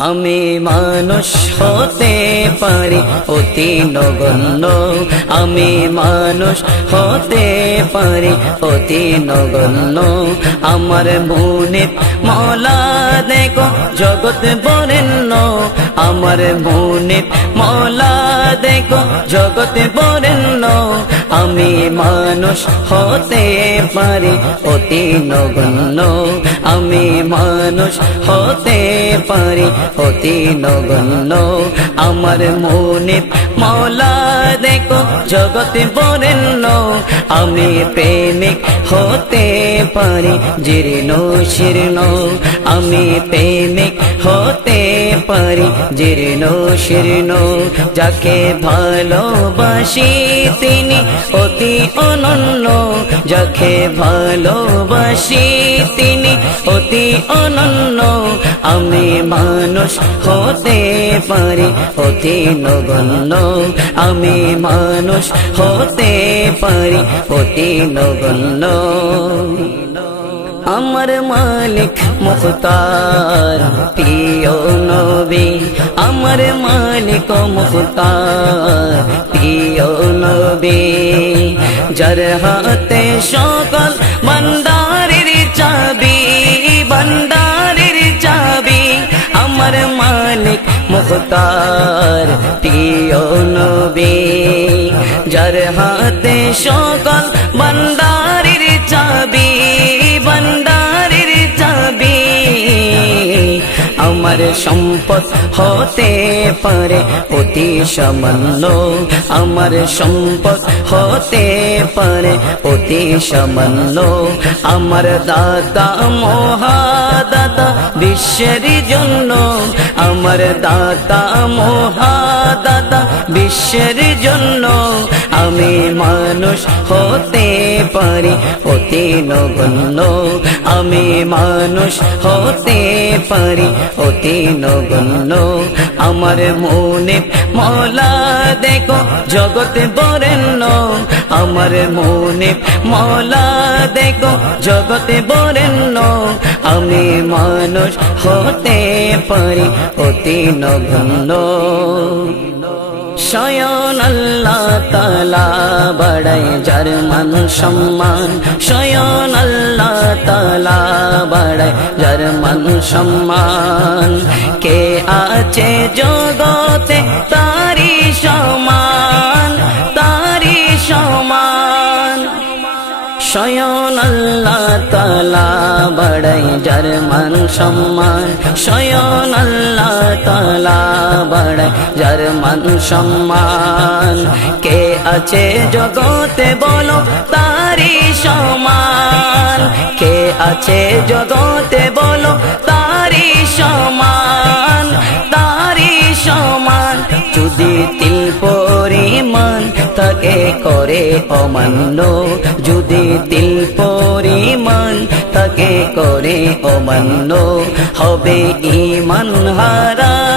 আমি মানুষ হতে পারি, অতি নগণ্য। আমি মানুষ হতে পারি, অতি নগণ্য। আমার মনে মলা দেখো, জগৎ বরেণ্য। আমার মনে মলা দেখো জগৎ বরেণ্য, আমি মানুষ হতে পারি, অতি নগণ্য। আমি মানুষ হতে পারি, অতি নগণ্য। আমার মনে মৌলা দেখো, জগতে বরেণ্য, আমি প্রেমিক হতে পারি, জীর্ণ শীর্ণ। আমি প্রেমিক হতে পারি জীর্ণ শীর্ণ, যাকে ভালোবাসি তিনি অতি অনন্য, যাকে ভালোবাসি তিনি অতি অনন্য, আমি মানুষ হতে পারি অতি নগণ্য, আমি মানুষ হতে পারি অতি নগণ্য। আমার মালিক মুখতার, প্রিয় নবী। আমার মালিক মুখতার, প্রিয় নবী। যার হাতে সকল বন্দারের চাবি বন্দারের চাবি আমার মালিক মুখতার, প্রিয় নবী। যার হাতে সকল আমার সম্পদ হতে পারে অতি সামান্য। আমার সম্পদ হতে পারে অতি সামান্য। আমার দাতা মহাদাতা বিশ্বের জন্য। আমার দাতা মহাদাতা বিশ্বের জন্য। পারি অতি নগণ্য আমি মানুষ, হতে পারি অতি নগণ্য আমার মনে মলা দেখো, জগৎ বরেণ্য আমার মনে মলা দেখো জগতে বরেণ্য আমি মানুষ, হতে পারি অতি নগণ্য শয়ন আল্লাহ তালা বড়াই যার মান সম্মান। শয়ন আল্লাহ তালা বড়াই যার মান সম্মান। কে আছে জগতে তারি সমান তারি সমান। শয়ন আল্লাহ তালা বড়াই যার মান সম্মান শয়ন আল্লাহ তালা বড়াই যার মান সম্মান। কে আছে জগতে বলো তারি সমান। কে আছে জগতে বলো তারি সমান। তারি সমান, যদি তিল পরিমাণ তাকে করে অমান্য, যদি পরিমাণ তাকে করে অমান্য হবে ইমান হারা।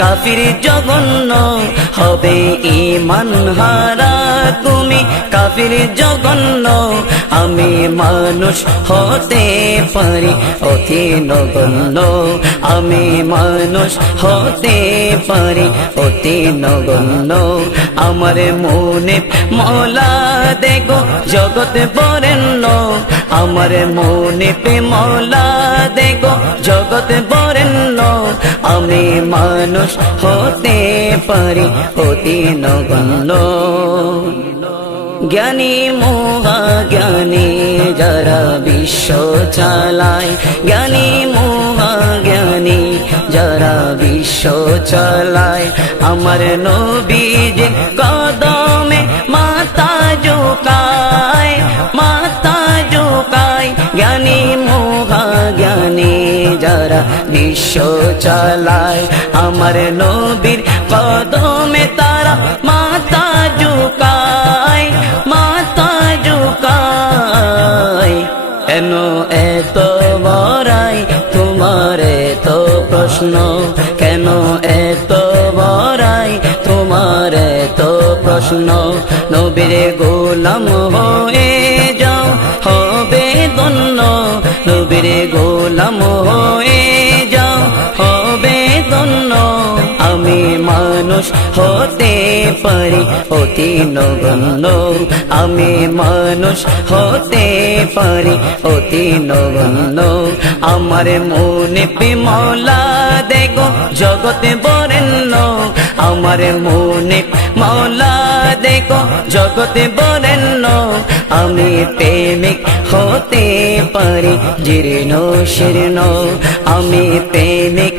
কাফির জঘন্য হবে ইমান হারা। তুমি কাফির জঘন্য, আমি মানুষ হতে পারি অতি নগণ্য আমি মানুষ হতে পারি অতি নগণ্য আমার মনে মলা দেখো জগৎ বরেণ্য। আমার মনে মলা দেখো জগৎ বরেণ্য। আমি মানুষ হতে পারি, অতি নগণ্য। জ্ঞানী মোহা, জ্ঞানী যারা বিশ্ব চালায়। জ্ঞানী মোহা, জ্ঞানী যারা বিশ্ব চালায়। আমার নবীজ চালায়। আমার নবীর কদমে তারা মাতা জোকায় মাতা জোকায় কেন এত বড়াই তোমার এত প্রশ্ন? কেন এত বড়াই তোমার এত প্রশ্ন? নবীর গোলাম হয়ে যাও, হবে দন্য নবীর গোলাম পারি অতি নগণ্য, আমি মানুষ হতে পারি। অতি নগণ্য, আমার মনে বিমলা দেখো, জগতে বরেণ্য। আমার মনে মৌলা দেখো, জগতে বরেণ্য। আমি প্রেমিক হতে পারি, জীর্ণ শীর্ণ। আমি প্রেমিক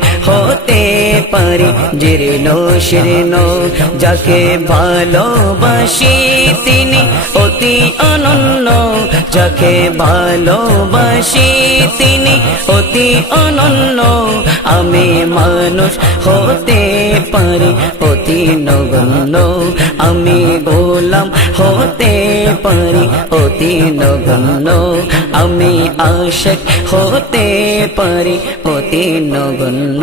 হতে পারি জীর্ণ শীর্ণ যাকে ভালোবাসি তিনি অতি অনন্য, যাকে ভালোবাসি তিনি অতি অনন্য। আমি মানুষ হতে পারি অতি নগণ্য, আমি গোলাম হতে পারি অতি নগণ্য আমি আশেক হতে পারি অতি নগণ্য